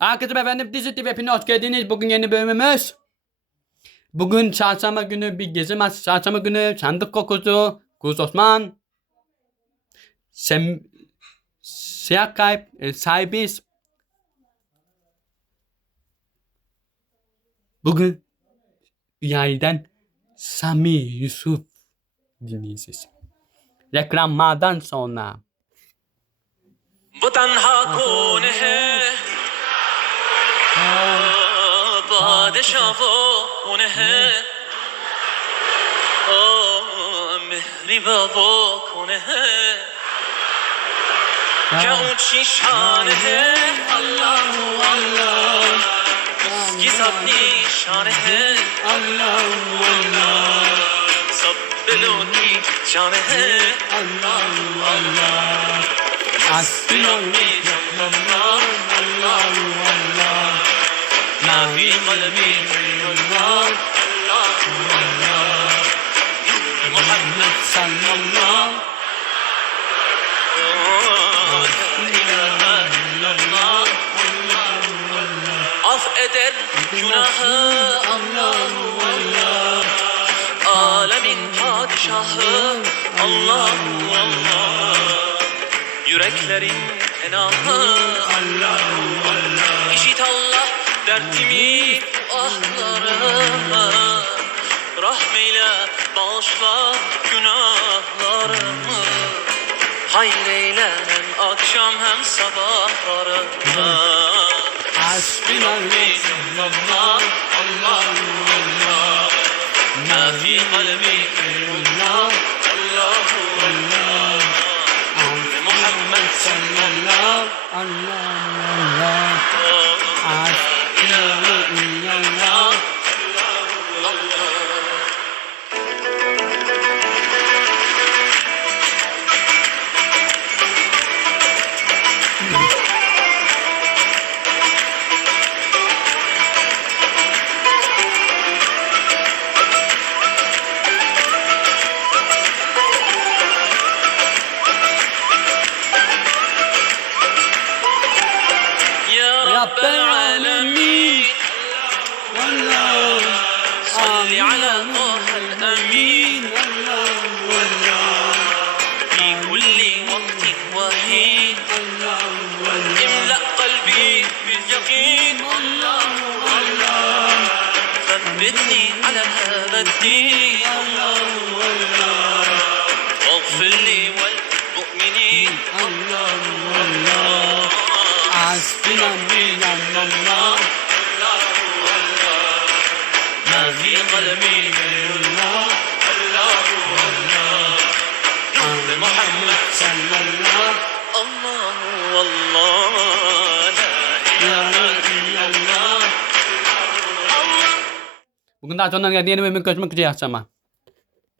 Arkadaşlar efendim Dizi TV hepine hoş geldiniz. Bugün yeni bölümümüz. Bugün çarşamba günü bir gezi maçı. Çarşamba günü sandık kokusu. Kuz Osman. Sem Şen... Siyah kayıp. E, sahibiz. Bugün yayından Sami Yusuf dinleyeceğiz. reklamadan sonra. Vatan hakkı ne? پادشاه و مهری با و کنه که اون چی شانه الله الله کی سب نیشانه الله الله سب بلونی جانه الله الله از بلونی Yüreklerin enahı Allah Allah İşit Allah dertimi ahlarıma Rahmeyle bağışla günahlarımı Hayreylen hem akşam hem sabahlarımda Hasbinallah, Allah, Allah, Allah Ma fi Allah. illallah انتي الله مولانا واغفر لي والمؤمنين الله مولانا عزتنا بينا الله قلبي غير الله الله الله محمد 我跟大家说，那个电影里面，为什么这样子嘛？